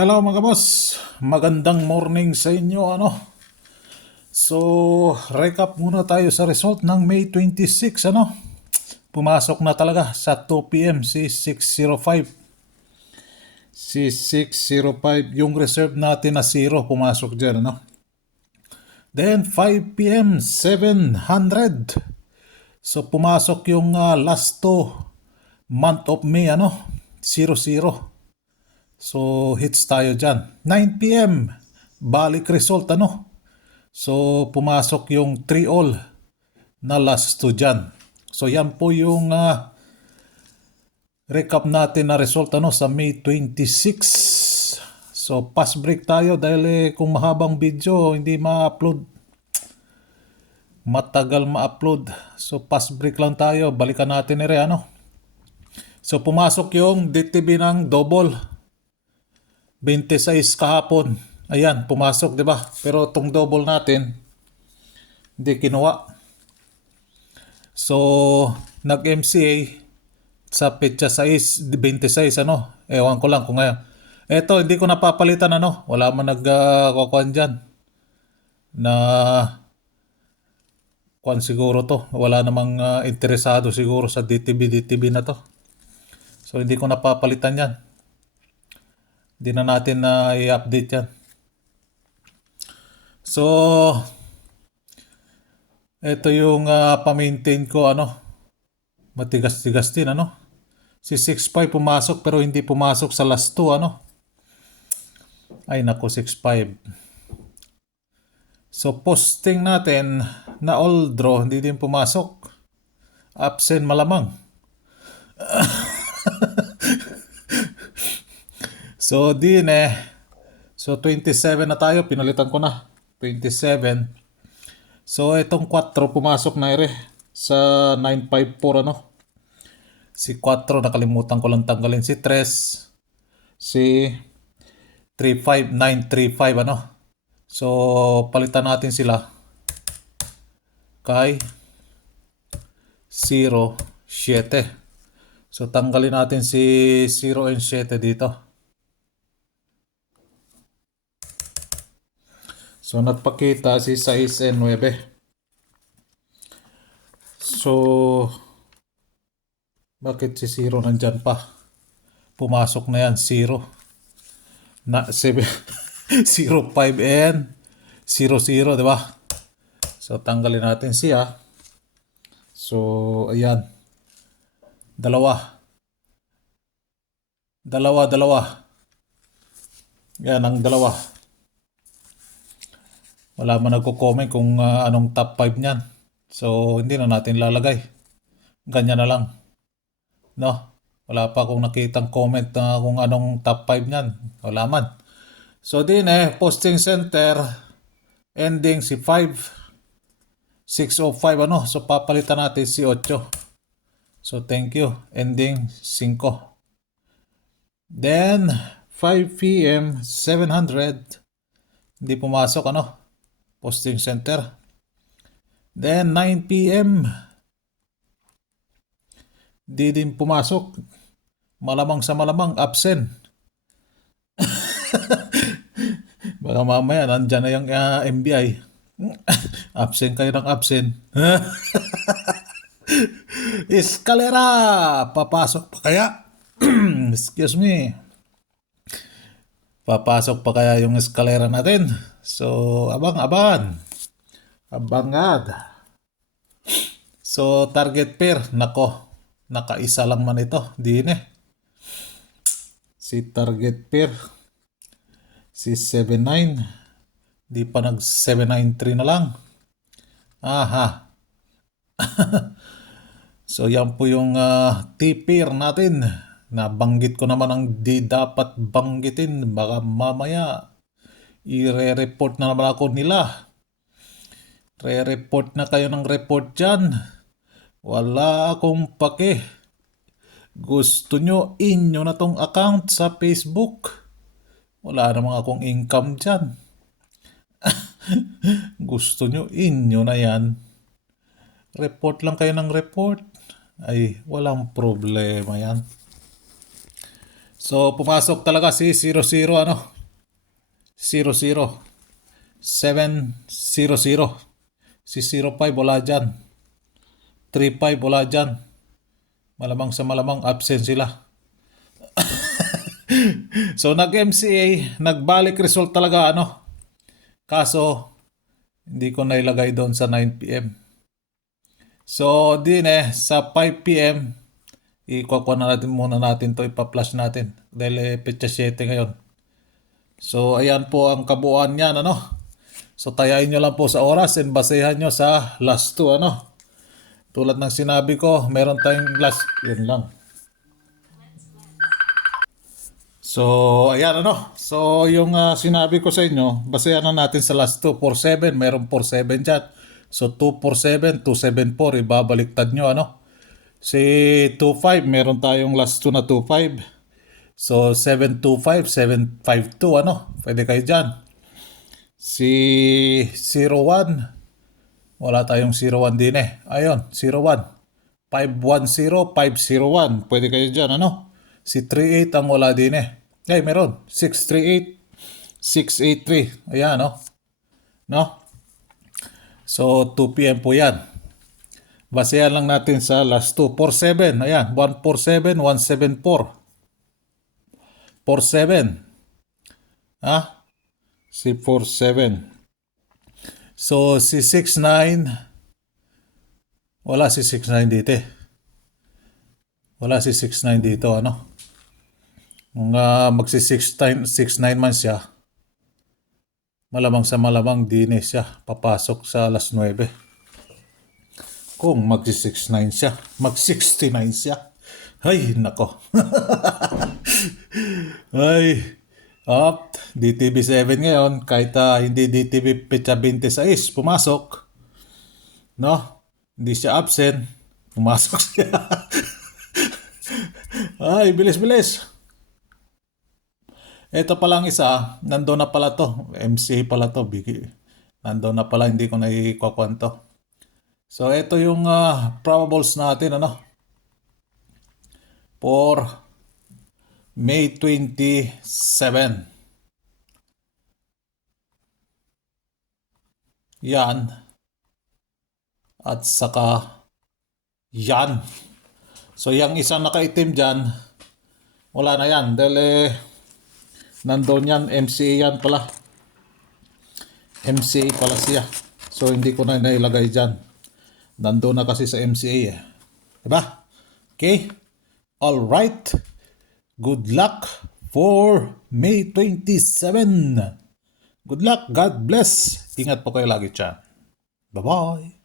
Hello mga boss, magandang morning sa inyo So, recap muna tayo sa result ng May 26 Pumasok na talaga sa 2 p.m. si 605. Si 605 yung reserve natin na 0 pumasok diyan Then 5 p.m. 700. So pumasok yung last 2 month of May 00. So hits tayo dyan. 9 p.m. balik result So pumasok yung 3 all na last 2 dyan. So yan po yung recap natin na result sa May 26. So pass break tayo dahil kung mahabang video hindi ma-upload. Matagal ma-upload. So pass break lang tayo. Balikan natin So pumasok yung DTB ng double. 26 kahapon. Ayan, pumasok, 'di ba? Pero tong double natin hindi kinuha. So, nag-MCA sa petsa 6, 26 Ewan ko lang kung ngayon. Eto, hindi ko napapalitan Wala man nagkukuhan dyan. Na kuhan siguro to. Wala namang interesado siguro sa DTB na to. So, hindi ko napapalitan yan. Hindi na natin na i-update yan. So, ito yung pa-maintain ko matigas-tigas din Si 6.5 pumasok pero hindi pumasok sa last 2 Ay nako 6.5. So posting natin na all draw hindi din pumasok. Absent malamang. So din So 27 na tayo, pinalitan ko na. 27. So itong 4 pumasok na sa 954 Si 4 nakalimutan ko lang tanggalin, si 3, si 35935 So palitan natin sila kay 0, 7. So tanggalin natin si 0 and 7 dito. So nagpakita si 6 and 9. So bakit si 0 nandyan pa? Pumasok na yan, 0. Na 7, 0, 5 and 0, 0, diba? So tanggalin natin siya. So ayan. Dalawa. Yan ang dalawa. Wala man nagko-comment kung anong top 5 niyan. So hindi na natin lalagay. Ganyan na lang. Wala pa akong nakitang comment na kung anong top 5 niyan. Wala man. So din posting center ending si 5 605 So papalitan natin si 8. So thank you. Ending 5. Then 5 p.m. 700 hindi pumasok posting center. Then 9 p.m. di din pumasok. Malamang sa malamang absent. Baka mamaya nandyan na yung MBI. Absent kayo ng absent. Escalera! Papasok pa kaya? Excuse me. Papasok pa kaya yung escalera natin? So, abang-abangan. Abangad. So, target pair. Nako, nakaisa lang man ito. Di Si target pair. Si 79. Di pa nag 793 na lang. Aha. So, yan po yung T-pair natin. Nabanggit ko naman ang di dapat banggitin. Baka mamaya i-report na naman ako nila. Re-report na kayo ng report dyan. Wala akong pake. Gusto nyo inyo na tong account sa Facebook. Wala namang akong income dyan. Gusto nyo inyo na yan. Report lang kayo ng report. Ay, walang problema yan. So, pumasok talaga si 00, ano? 00. 700. Si 05 wala dyan. 35 wala dyan. Malamang sa malamang absent sila. So, nag-MCA, nagbalik result talaga, ano? Kaso, hindi ko nailagay doon sa 9 p.m. So, din sa 5 p.m., ikukuha na natin muna natin to, ipa-flash natin. Dahil petsa 7 ngayon. So, ayan po ang kabuuan niyan, ano? So, tayain nyo lang po sa oras and basehan nyo sa last 2, ano? Tulad ng sinabi ko, meron tayong last, yun lang. So, ayan, ano? So, yung sinabi ko sa inyo, basehan na natin sa last 2, 4-7, meron 4-7 dyan. So, 2-4-7, 2-7-4, ibabaliktad nyo, ano? Si 2-5, meron tayong last 2 na 2-5. So, 7-2-5, 7-5-2, ano? Pwede kayo dyan. Si 0-1, wala tayong 0-1 din Ayun, 0-1. 5-1-0, 5-0-1. Pwede kayo dyan, ano? Si 3-8 ang wala din Ay, meron. 6-3-8, 6-8-3. Ayan, no? No? So, 2 p.m. po yan. Basehan lang natin sa last 2. 4-7. Ayan, 1-4-7, 1-7-4. 4-7. Ha? Si 4-7. So, si 6-9, wala si 6-9 dito Wala si 6-9 dito, ano? Mga magsi 6-9 man siya, malamang sa malamang din siya papasok sa alas 9. Kung magsi 6-9 siya, mag 69 siya. Ay, nako. Ay, DTV7 ngayon, kahit hindi DTV Petsa 26 pumasok, no? Hindi siya absent, pumasok siya. Ay, bilis-bilis. Ito palang isa, nandoon na pala to. MC pala to. Nandoon na pala, hindi ko na ikakwanto. So, ito yung probables natin, ano? For May 27. Yan. At saka yan. So, yung isang nakaitim dyan, wala na yan. Dahil nandoon yan, MCA yan pala. MCA pala siya. So, hindi ko na nailagay dyan. Nandoon na kasi sa MCA Diba? Okay? Alright. Good luck for May 27. Good luck. God bless. Ingat po kayo lagi dyan. Bye-bye.